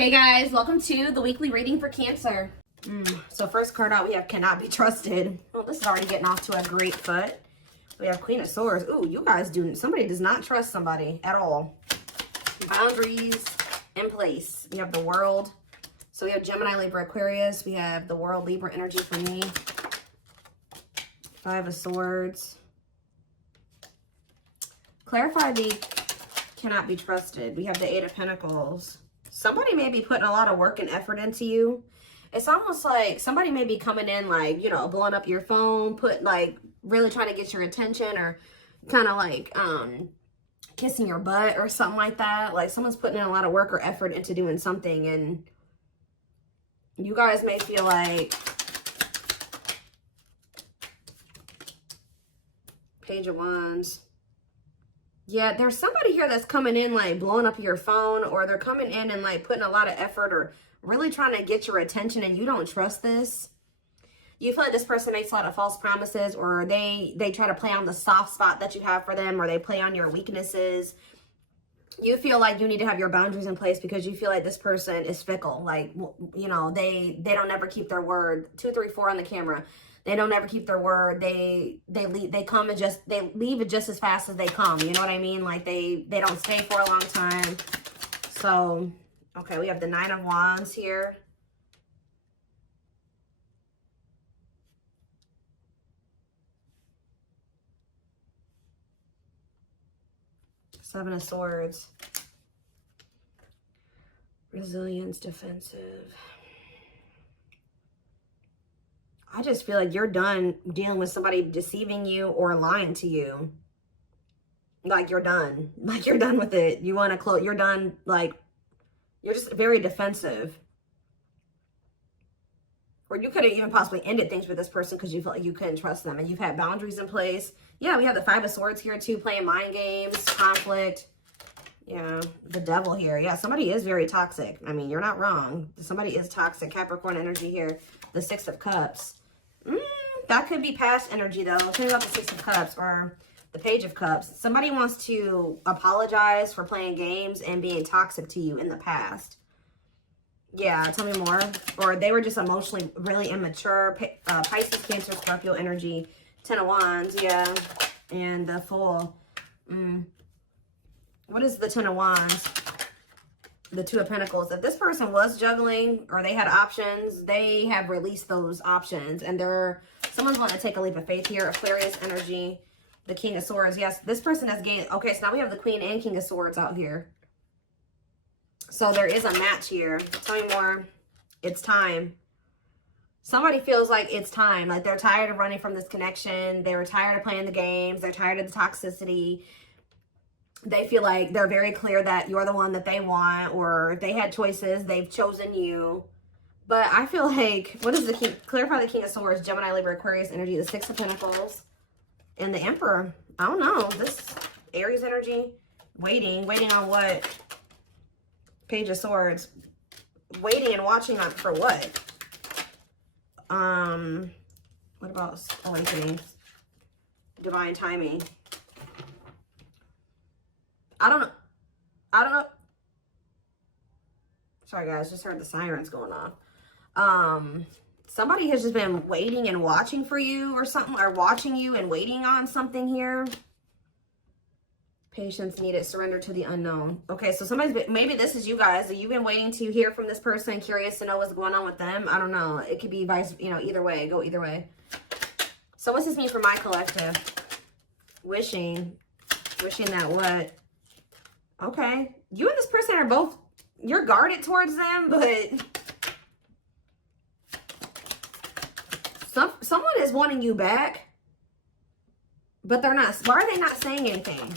Hey guys, welcome to the weekly reading for Cancer. So first card out, we have Cannot Be Trusted. Well, this is already getting off to a great foot. We have Queen of Swords. Ooh, you guys somebody does not trust somebody at all. Boundaries in place. We have the World. So we have Gemini, Libra, Aquarius. We have the World, Libra energy for me. Five of Swords. Clarify the Cannot Be Trusted. We have the Eight of Pentacles. Somebody may be putting a lot of work and effort into you. It's almost like somebody may be coming in like, you know, blowing up your phone, really trying to get your attention, or kind of like kissing your butt or something like that. Like someone's putting in a lot of work or effort into doing something, and you guys may feel like Page of Wands. Yeah, there's somebody here that's coming in like blowing up your phone, or they're coming in and like putting a lot of effort or really trying to get your attention, and you don't trust this. You feel like this person makes a lot of false promises, or they try to play on the soft spot that you have for them, or they play on your weaknesses. You feel like you need to have your boundaries in place because you feel like this person is fickle. Like, you know, they don't ever keep their word. 2, 3, 4 on the camera. They don't ever keep their word. They leave it just as fast as they come. You know what I mean? Like they don't stay for a long time. So, okay, we have the Nine of Wands here. Seven of Swords. Resilience, defensive. I just feel like you're done dealing with somebody deceiving you or lying to you. Like you're done. Like you're done with it. You want to close. You're done. Like you're just very defensive. Or you could have even possibly ended things with this person because you felt like you couldn't trust them, and you've had boundaries in place. Yeah, we have the Five of Swords here too, playing mind games, conflict. Yeah, the Devil here. Yeah, somebody is very toxic. I mean, you're not wrong. Somebody is toxic. Capricorn energy here. The Six of Cups. That could be past energy though. Tell me about the Six of Cups or the Page of Cups. Somebody wants to apologize for playing games and being toxic to you in the past. Yeah, tell me more. Or they were just emotionally really immature. Pisces, Cancer, Scorpio energy. 10 of Wands, yeah. And the Fool. What is the 10 of Wands? The Two of Pentacles. If this person was juggling or they had options, they have released those options. And someone's going to take a leap of faith here. Aquarius energy. The King of Swords. Yes, this person has gained. Okay, so now we have the Queen and King of Swords out here. So there is a match here. Tell me more. It's time. Somebody feels like it's time. Like they're tired of running from this connection. They were tired of playing the games. They're tired of the toxicity. They feel like they're very clear that you're the one that they want, or if they had choices, they've chosen you. But I feel like, what is the King? Clarify the King of Swords, Gemini, Libra, Aquarius energy, the Six of Pentacles, and the Emperor. I don't know. This Aries energy, waiting on what? Page of Swords, waiting and watching on for what? What about awakening? Divine timing. I don't know. Sorry guys, just heard the sirens going off. Somebody has just been waiting and watching for you or something, or watching you and waiting on something here. Patience needed, surrender to the unknown. Okay, so maybe this is you guys. You've been waiting to hear from this person, curious to know what's going on with them. I don't know. It could be either way. Go either way. So what's this mean for my collective? Wishing that what? Okay, you and this person are both, you're guarded towards them, but someone is wanting you back, but they're not. Why are they not saying anything?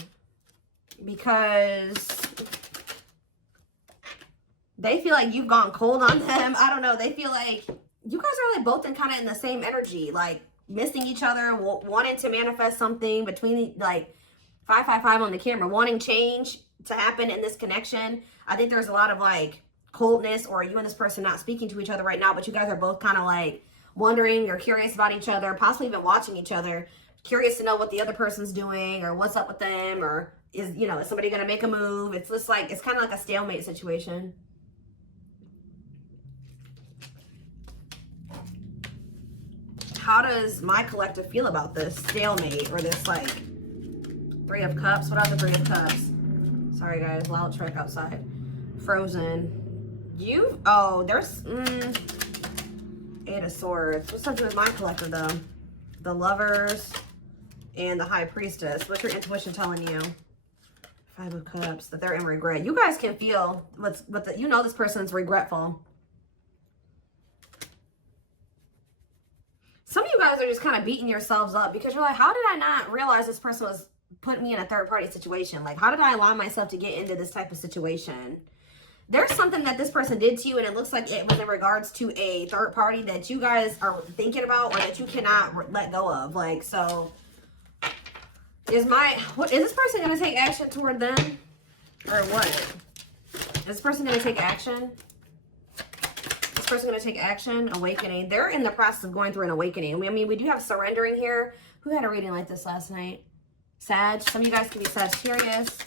Because they feel like you've gone cold on them. I don't know. They feel like you guys are like both kind of in the same energy, like missing each other, wanting to manifest something between like 555 on the camera, wanting change to happen in this connection. I think there's a lot of like coldness, or you and this person not speaking to each other right now, but you guys are both kind of like wondering or curious about each other, possibly even watching each other, curious to know what the other person's doing or what's up with them, or is somebody going to make a move? It's just like, it's kind of like a stalemate situation. how does my collective feel about this stalemate or this like 3 of Cups? What are the 3 of Cups? Sorry guys, loud truck outside. Frozen. There's 8 of Swords. What's up with my collective though? The Lovers and the High Priestess. What's your intuition telling you? 5 of Cups, that they're in regret. You guys can feel you know this person's regretful. Some of you guys are just kind of beating yourselves up because you're like, how did I not realize this person was putting me in a third party situation? Like, how did I allow myself to get into this type of situation? There's something that this person did to you and it looks like it was in regards to a third party that you guys are thinking about or that you cannot let go of. Like, so is this person going to take action toward them or what? Is this person going to take action? This person going to take action, awakening. They're in the process of going through an awakening. I mean, we do have surrendering here. Who had a reading like this last night? Sag. Some of you guys can be Sagittarius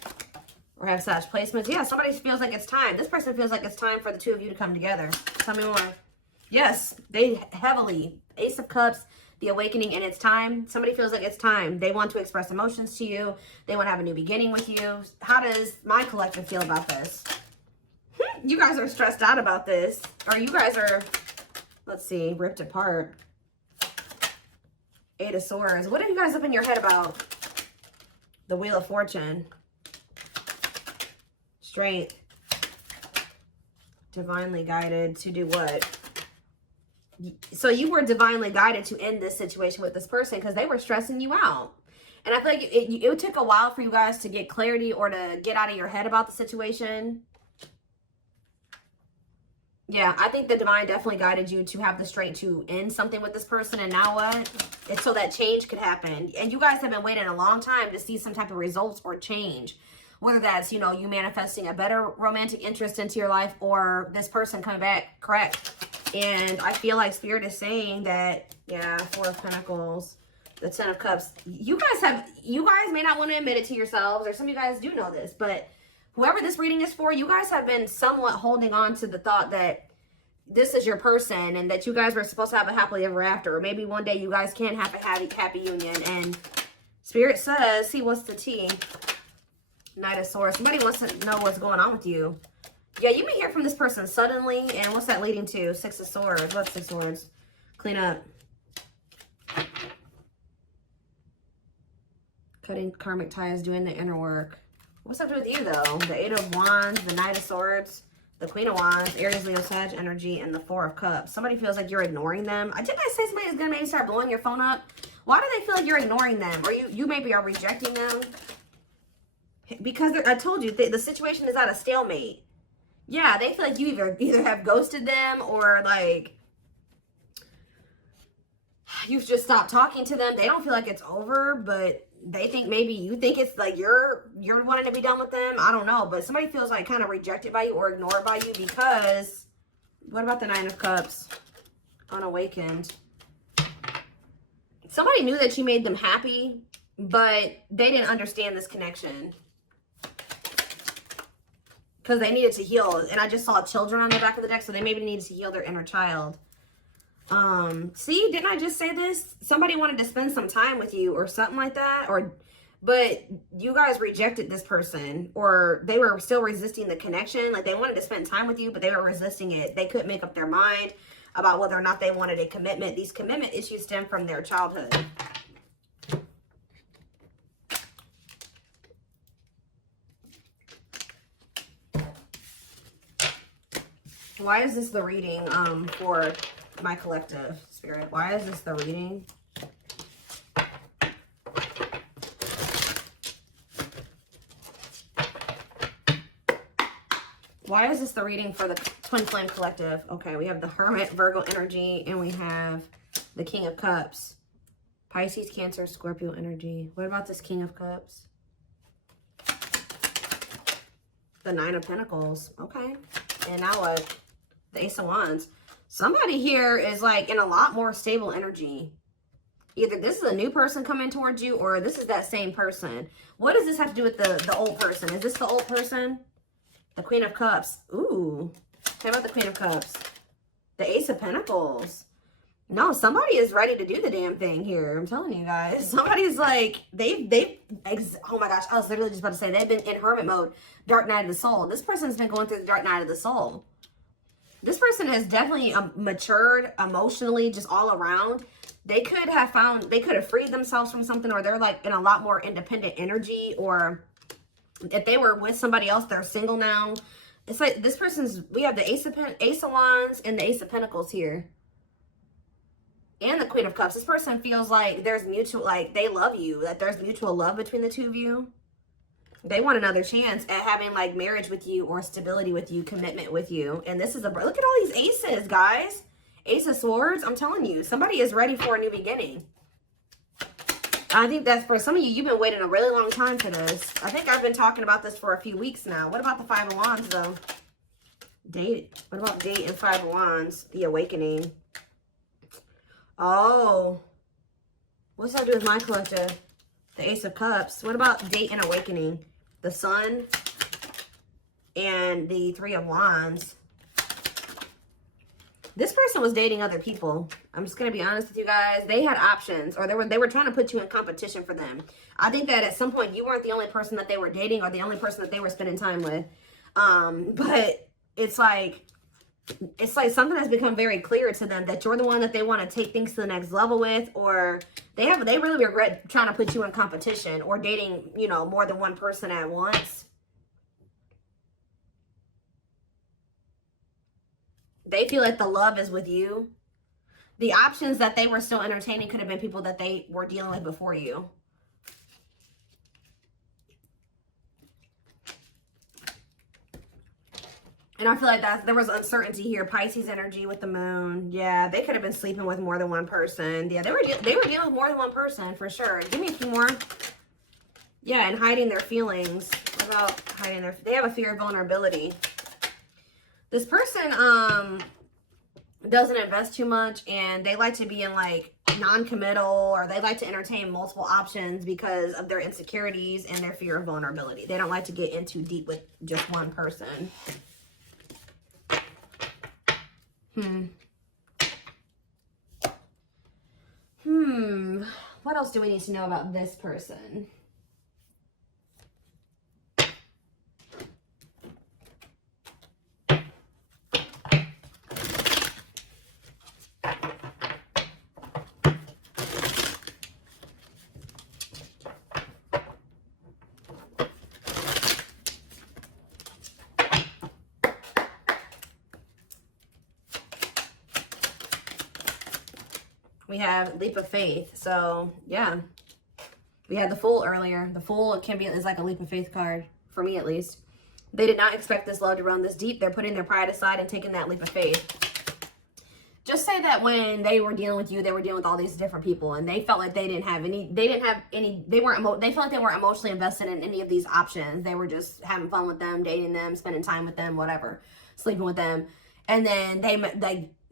or have Sag placements. Yeah, somebody feels like it's time. This person feels like it's time for the 2 of you to come together. Tell me more. Yes, they heavily. Ace of Cups, the awakening, and it's time. Somebody feels like it's time. They want to express emotions to you. They want to have a new beginning with you. How does my collective feel about this? You guys are stressed out about this. Or you guys are, let's see, ripped apart. 8 of Swords. What are you guys up in your head about? The Wheel of Fortune. Strength. Divinely guided to do what? So you were divinely guided to end this situation with this person because they were stressing you out. And I feel like it took a while for you guys to get clarity or to get out of your head about the situation. Yeah, I think the divine definitely guided you to have the strength to end something with this person. And now what? It's so that change could happen. And you guys have been waiting a long time to see some type of results or change. Whether that's, you know, you manifesting a better romantic interest into your life or this person coming back correct. And I feel like Spirit is saying that, yeah, 4 of Pentacles, the 10 of Cups. You guys may not want to admit it to yourselves, or some of you guys do know this, but whoever this reading is for, you guys have been somewhat holding on to the thought that this is your person and that you guys were supposed to have a happily ever after. Or maybe one day you guys can have a happy union. And Spirit says, see, what's the tea? Knight of Swords. Somebody wants to know what's going on with you. Yeah, you may hear from this person suddenly. And what's that leading to? 6 of Swords. What's 6 of Swords? Clean up. Cutting karmic ties, doing the inner work. What's up with you, though? The 8 of Wands, the Knight of Swords, the Queen of Wands, Aries, Leo, Sag energy, and the 4 of Cups. Somebody feels like you're ignoring them. Didn't I say somebody is going to maybe start blowing your phone up? Why do they feel like you're ignoring them? Or you maybe are rejecting them? Because I told you, the situation is at a stalemate. Yeah, they feel like you either have ghosted them or like you've just stopped talking to them. They don't feel like it's over, but they think maybe you think it's like you're wanting to be done with them. I don't know, but somebody feels like kind of rejected by you or ignored by you because what about the 9 of Cups? Unawakened. Somebody knew that you made them happy, but they didn't understand this connection. Because they needed to heal. And I just saw children on the back of the deck. So they maybe needed to heal their inner child. See, didn't I just say this? Somebody wanted to spend some time with you or something like that. But you guys rejected this person. Or they were still resisting the connection. Like they wanted to spend time with you, but they were resisting it. They couldn't make up their mind about whether or not they wanted a commitment. These commitment issues stem from their childhood. Why is this the reading for my collective, Spirit? Why is this the reading? Why is this the reading for the Twin Flame Collective? Okay, we have the Hermit, Virgo energy, and we have the King of Cups. Pisces, Cancer, Scorpio energy. What about this King of Cups? The 9 of Pentacles. Okay. And now what? The Ace of Wands. Somebody here is like in a lot more stable energy. Either this is a new person coming towards you or this is that same person. What does this have to do with the old person? Is this the old person? The Queen of Cups. Ooh. How about the Queen of Cups? The Ace of Pentacles. No, somebody is ready to do the damn thing here. I'm telling you guys. Somebody's like, oh my gosh, I was literally just about to say, they've been in hermit mode, dark night of the soul. This person's been going through the dark night of the soul. This person has definitely matured emotionally, just all around. They could have freed themselves from something, or they're like in a lot more independent energy, or if they were with somebody else, they're single now. It's like this person's, we have the Ace of Wands and the Ace of Pentacles here. And the Queen of Cups. This person feels like there's mutual, like they love you, that there's mutual love between the two of you. They want another chance at having like marriage with you, or stability with you, commitment with you. And this is look at all these aces, guys. Ace of Swords. I'm telling you, somebody is ready for a new beginning. I think that's for some of you, you've been waiting a really long time for this. I think I've been talking about this for a few weeks now. What about the Five of Wands though? Date. What about date and Five of Wands? The awakening. Oh, what's that do with my collective? The Ace of Cups. What about date and awakening? The Sun and the Three of Wands. This person was dating other people. I'm just going to be honest with you guys. They had options, or they were trying to put you in competition for them. I think that at some point you weren't the only person that they were dating, or the only person that they were spending time with. But it's like something has become very clear to them that you're the one that they want to take things to the next level with, or they really regret trying to put you in competition or dating, you know, more than one person at once. They feel like the love is with you. The options that they were still entertaining could have been people that they were dealing with before you. And I feel like there was uncertainty here. Pisces energy with the moon. Yeah, they could have been sleeping with more than one person. Yeah, they were dealing with more than one person for sure. Give me a few more. Yeah, and hiding their feelings. What about hiding they have a fear of vulnerability. This person doesn't invest too much, and they like to be in like non-committal, or they like to entertain multiple options because of their insecurities and their fear of vulnerability. They don't like to get in too deep with just one person. What else do we need to know about this person? We have leap of faith. So yeah, we had the Fool earlier. The Fool is like a leap of faith card, for me at least. They did not expect this love to run this deep. They're putting their pride aside and taking that leap of faith. Just say that when they were dealing with you, they were dealing with all these different people, and they felt like they felt like they weren't emotionally invested in any of these options. They were just having fun with them, dating them, spending time with them, whatever, sleeping with them. And then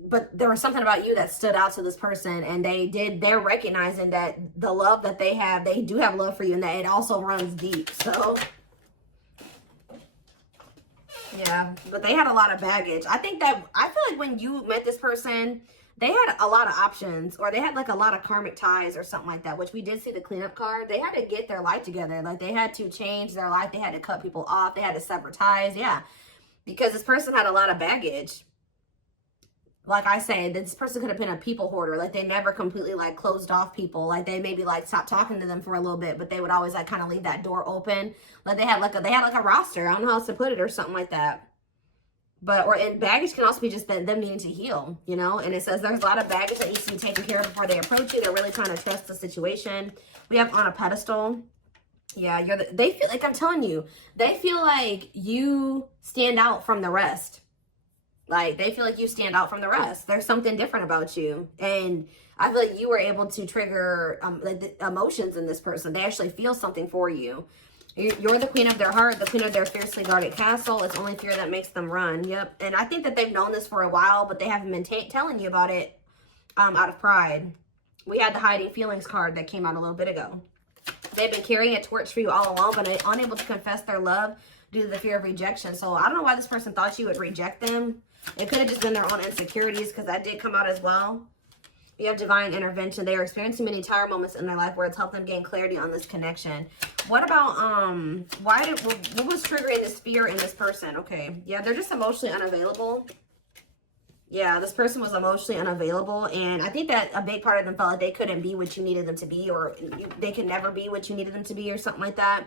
but there was something about you that stood out to this person, and they're recognizing that the love that they do have love for you, and that it also runs deep. So yeah, but they had a lot of baggage. I feel like when you met this person, they had a lot of options, or they had like a lot of karmic ties or something like that, which we did see the cleanup card. They had to get their life together. Like they had to change their life. They had to cut people off. They had to sever ties. Yeah, because this person had a lot of baggage. Like I said, this person could have been a people hoarder. Like they never completely like closed off people. Like they maybe like stopped talking to them for a little bit, but they would always like kind of leave that door open. Like they had like a roster. I don't know how else to put it, or something like that. And baggage can also be just them needing to heal, you know? And it says there's a lot of baggage that needs to be taken care of before they approach you. They're really trying to trust the situation. We have on a pedestal. Yeah, they feel like, I'm telling you, they feel like you stand out from the rest. Like, they feel like you stand out from the rest. There's something different about you. And I feel like you were able to trigger like the emotions in this person. They actually feel something for you. You're the queen of their heart, the queen of their fiercely guarded castle. It's only fear that makes them run. Yep. And I think that they've known this for a while, but they haven't been telling you about it out of pride. We had the hiding feelings card that came out a little bit ago. They've been carrying a torch for you all along, but unable to confess their love due to the fear of rejection. So I don't know why this person thought you would reject them. It could have just been their own insecurities, because that did come out as well. You have divine intervention. They are experiencing many tower moments in their life where it's helped them gain clarity on this connection. What about, what was triggering this fear in this person? Okay. Yeah, they're just emotionally unavailable. Yeah, this person was emotionally unavailable. And I think that a big part of them felt like they couldn't be what you needed them to be, or they could never be what you needed them to be, or something like that.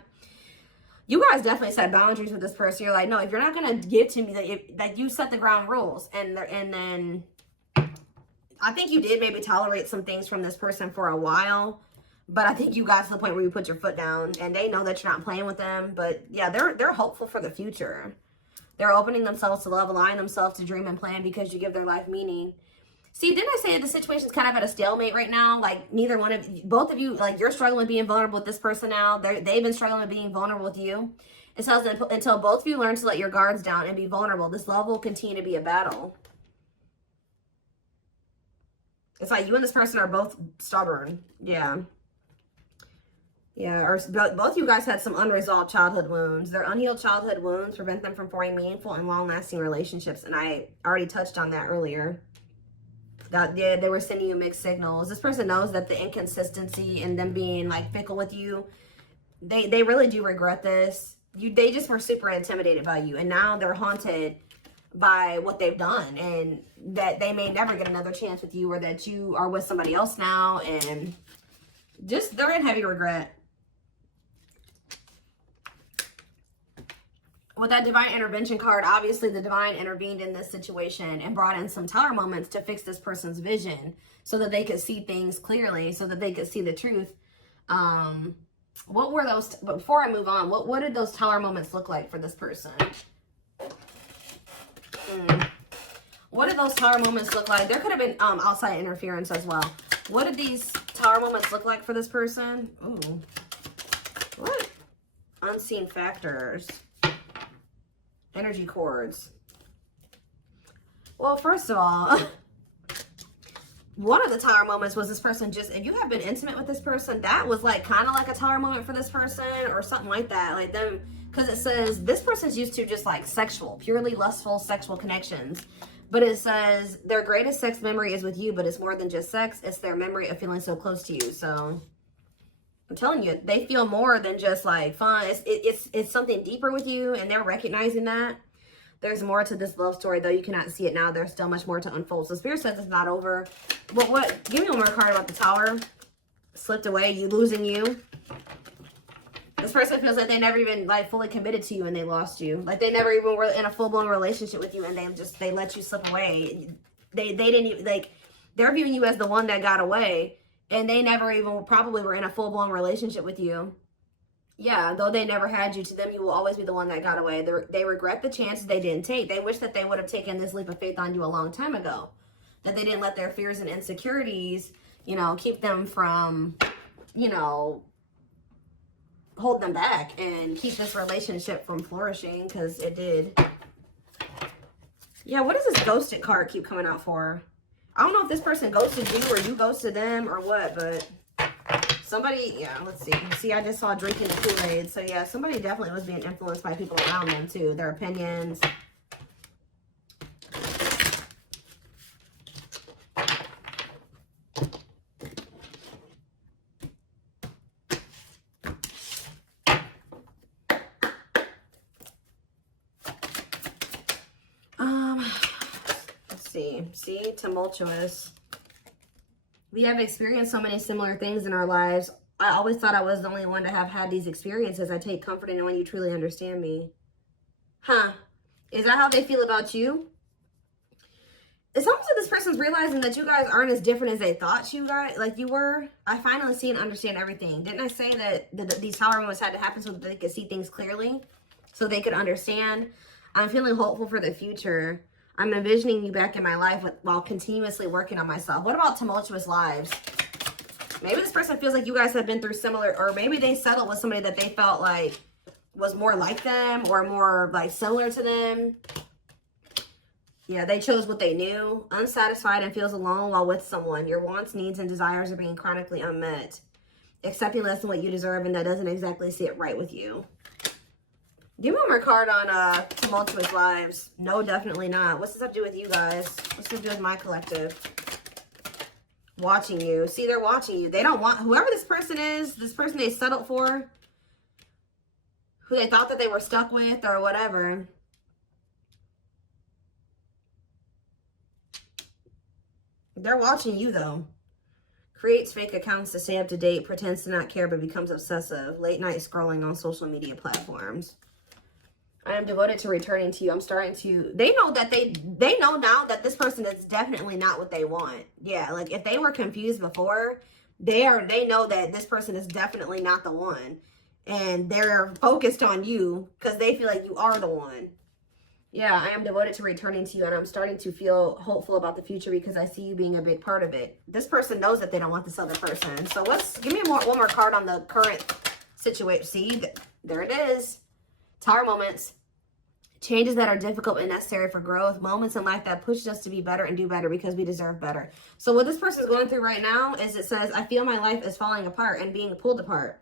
You guys definitely set boundaries with this person. You're like, no, if you're not going to give to me, that you set the ground rules. And then I think you did maybe tolerate some things from this person for a while. But I think you got to the point where you put your foot down, and they know that you're not playing with them. But yeah, they're hopeful for the future. They're opening themselves to love, allowing themselves to dream and plan because you give their life meaning. See, didn't I say that the situation's kind of at a stalemate right now? Like, neither one of you, both of you, like, you're struggling with being vulnerable with this person now. They've been struggling with being vulnerable with you. It says that until both of you learn to let your guards down and be vulnerable, this love will continue to be a battle. It's like you and this person are both stubborn. Yeah. Yeah, or both you guys had some unresolved childhood wounds. Their unhealed childhood wounds prevent them from forming meaningful and long-lasting relationships. And I already touched on that earlier. That yeah, they were sending you mixed signals. This person knows that the inconsistency and them being like fickle with you, they really do regret this. They just were super intimidated by you, and now they're haunted by what they've done, and that they may never get another chance with you, or that you are with somebody else now, and just they're in heavy regret. With that divine intervention card, obviously the divine intervened in this situation and brought in some tower moments to fix this person's vision so that they could see things clearly, so that they could see the truth. What were those, before I move on, what did those tower moments look like for this person? What did those tower moments look like? There could have been outside interference as well. What did these tower moments look like for this person? Ooh. What? Unseen factors. Energy cords. Well, first of all, one of the tower moments was this person just, if you have been intimate with this person, that was like kind of like a tower moment for this person or something like that. Like them, because it says this person's used to just like sexual, purely lustful sexual connections. But it says their greatest sex memory is with you, but it's more than just sex. It's their memory of feeling so close to you. So I'm telling you, they feel more than just like fun. It's something deeper with you, and they're recognizing that. There's more to this love story, though you cannot see it now. There's still much more to unfold. So Spirit says it's not over. But what? Give me one more card about the Tower. Slipped away. You losing you. This person feels like they never even like fully committed to you, and they lost you. Like they never even were in a full-blown relationship with you, and they let you slip away. They didn't even, like, they're viewing you as the one that got away. And they never even probably were in a full-blown relationship with you. Yeah, though they never had you, to them, you will always be the one that got away. They regret the chances they didn't take. They wish that they would have taken this leap of faith on you a long time ago. That they didn't let their fears and insecurities, you know, keep them from, you know, hold them back and keep this relationship from flourishing, because it did. Yeah, what does this ghosted card keep coming out for? I don't know if this person ghosted you or you ghosted them or what, but somebody, yeah, let's see. See, I just saw drinking the Kool-Aid. So, yeah, somebody definitely was being influenced by people around them, too. Their opinions. See, tumultuous. We have experienced so many similar things in our lives. I always thought I was the only one to have had these experiences. I take comfort in knowing you truly understand me. Huh? Is that how they feel about you? It's almost like this person's realizing that you guys aren't as different as they thought you were. I finally see and understand everything. Didn't I say that these tower moments had to happen so that they could see things clearly, so they could understand? I'm feeling hopeful for the future. I'm envisioning you back in my life while continuously working on myself. What about tumultuous lives? Maybe this person feels like you guys have been through similar, or maybe they settled with somebody that they felt like was more like them or more like similar to them. Yeah, they chose what they knew. Unsatisfied and feels alone while with someone. Your wants, needs, and desires are being chronically unmet. Accepting less than what you deserve, and that doesn't exactly sit right with you. Give me one more card on tumultuous lives. No, definitely not. What's this have to do with you guys? What's this have to do with my collective? watching you. See, they're watching you. They don't want, whoever this person is, this person they settled for, who they thought that they were stuck with or whatever. They're watching you though. Creates fake accounts to stay up to date, pretends to not care, but becomes obsessive. Late night scrolling on social media platforms. I am devoted to returning to you. I'm starting to, they know that they know now that this person is definitely not what they want. Yeah, like if they were confused before, they know that this person is definitely not the one. And they're focused on you because they feel like you are the one. Yeah, I am devoted to returning to you, and I'm starting to feel hopeful about the future because I see you being a big part of it. This person knows that they don't want this other person. So give me one more card on the current situation. See, there it is. Tower moments. Changes that are difficult and necessary for growth. Moments in life that push us to be better and do better because we deserve better. So what this person is going through right now is it says, I feel my life is falling apart and being pulled apart.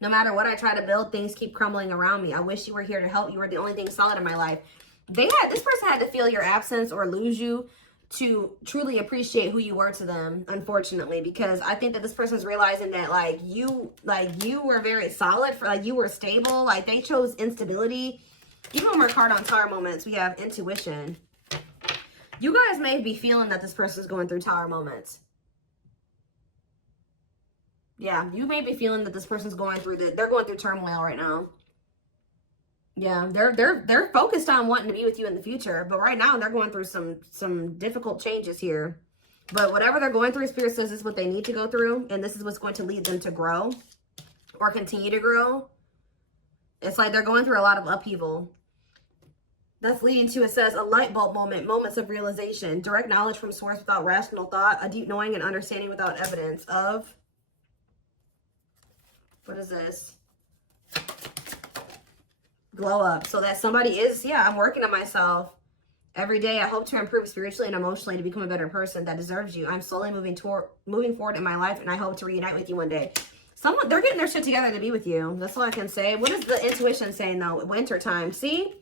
No matter what I try to build, things keep crumbling around me. I wish you were here to help. You were the only thing solid in my life. This person had to feel your absence or lose you to truly appreciate who you were to them, unfortunately, because I think that this person's realizing that you were very solid, for you were stable, they chose instability. Give me one more card on Tower moments. We have intuition. You guys may be feeling that this person's going through Tower moments. Yeah, you may be feeling that this person's going through they're going through turmoil right now. Yeah, they're focused on wanting to be with you in the future, but right now they're going through some difficult changes here. But whatever they're going through, Spirit says this is what they need to go through, and this is what's going to lead them to grow or continue to grow. It's like they're going through a lot of upheaval. That's leading to, it says, a light bulb moment, moments of realization, direct knowledge from source without rational thought, a deep knowing and understanding without evidence of, what is this? Glow up. So that somebody is, yeah, I'm working on myself every day. I hope to improve spiritually and emotionally to become a better person that deserves you. I'm slowly moving forward in my life, and I hope to reunite with you one day. They're getting their shit together to be with you. That's all I can say. What is the intuition saying though? Winter time. See,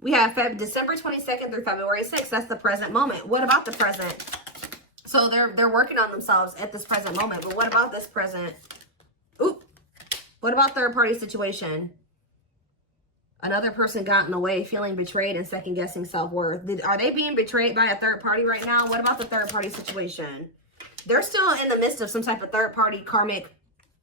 we have December 22nd through February 6th. That's the present moment. What about the present? So they're working on themselves at this present moment. But what about this present? Oop. What about third party situation? Another person got in the way, feeling betrayed and second guessing self-worth. Are they being betrayed by a third party right now? What about the third party situation? They're still in the midst of some type of third party karmic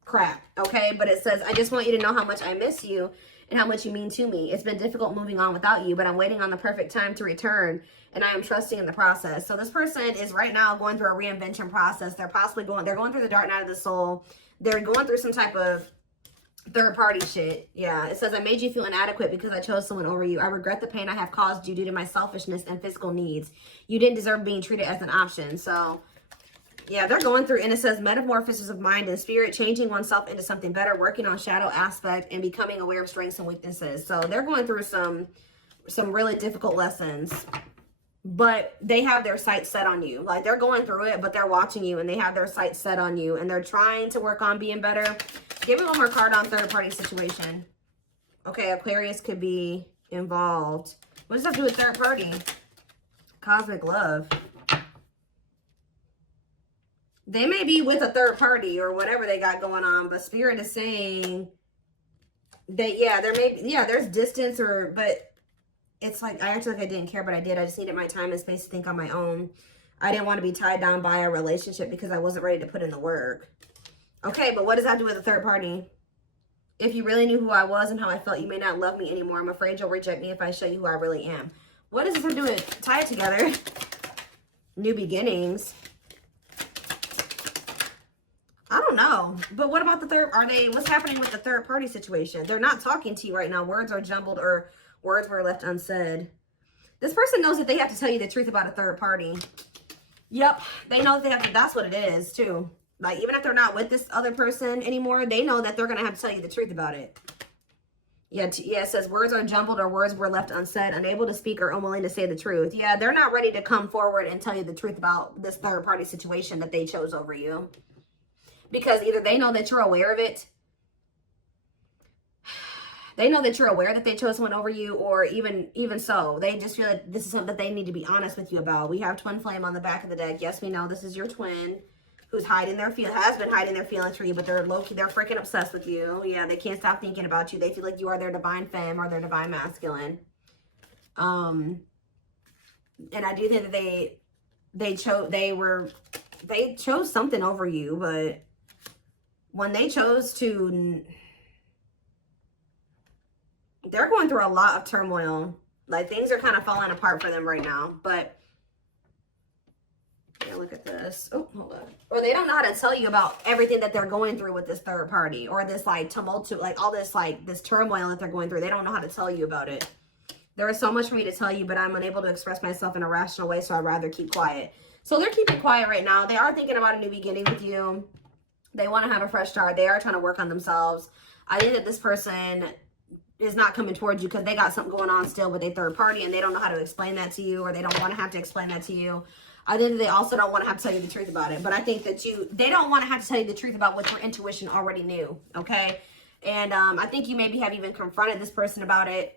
crap, okay? But it says, I just want you to know how much I miss you and how much you mean to me. It's been difficult moving on without you, but I'm waiting on the perfect time to return, and I am trusting in the process. So this person is right now going through a reinvention process. They're going through the dark night of the soul. They're going through some type of third party shit. Yeah, it says, I made you feel inadequate because I chose someone over you. I regret the pain I have caused you due to my selfishness and physical needs. You didn't deserve being treated as an option. So yeah, they're going through, and it says metamorphosis of mind and spirit, changing oneself into something better, working on shadow aspect, and becoming aware of strengths and weaknesses. So they're going through some really difficult lessons, but they have their sights set on you. They're going through it, but they're watching you, and they have their sights set on you, and they're trying to work on being better. Give me one more card on third party situation. Okay, Aquarius could be involved. What does that have to do with third party? Cosmic love. They may be with a third party or whatever they got going on, but Spirit is saying that, yeah, there's distance, but it's like, I actually I didn't care, but I did. I just needed my time and space to think on my own. I didn't want to be tied down by a relationship because I wasn't ready to put in the work. Okay, but what does that have to do with a third party? If you really knew who I was and how I felt, you may not love me anymore. I'm afraid you'll reject me if I show you who I really am. What does this have to do with? Tie it together. New beginnings. I don't know. But what about the what's happening with the third party situation? They're not talking to you right now. Words are jumbled or words were left unsaid. This person knows that they have to tell you the truth about a third party. Yep. They know that they have to, that's what it is too. Even if they're not with this other person anymore, they know that they're going to have to tell you the truth about it. Yeah, it says words are jumbled or words were left unsaid, unable to speak or unwilling to say the truth. Yeah, they're not ready to come forward and tell you the truth about this third party situation that they chose over you. Because either they know that you're aware of it. They know that you're aware that they chose someone over you, or even so, they just feel like this is something that they need to be honest with you about. We have twin flame on the back of the deck. Yes, we know this is your twin. who's hiding their has been hiding their feelings for you, but they're low-key, they're freaking obsessed with you. Yeah, they can't stop thinking about you. They feel like you are their divine femme or their divine masculine. And I do think that they chose something over you, but when they chose to, they're going through a lot of turmoil. Like, things are kind of falling apart for them right now, but yeah, look at this. Oh, hold on. Or they don't know how to tell you about everything that they're going through with this third party, or this like tumultuous, like all this like this turmoil that they're going through. They don't know how to tell you about it. There is so much for me to tell you, but I'm unable to express myself in a rational way, so I'd rather keep quiet. So they're keeping quiet right now. They are thinking about a new beginning with you. They want to have a fresh start. They are trying to work on themselves. I think that this person is not coming towards you because they got something going on still with a third party, and they don't know how to explain that to you, or they don't want to have to explain that to you. I think that they also don't want to have to tell you the truth about it, but I think that they don't want to have to tell you the truth about what your intuition already knew, okay? And I think you maybe have even confronted this person about it,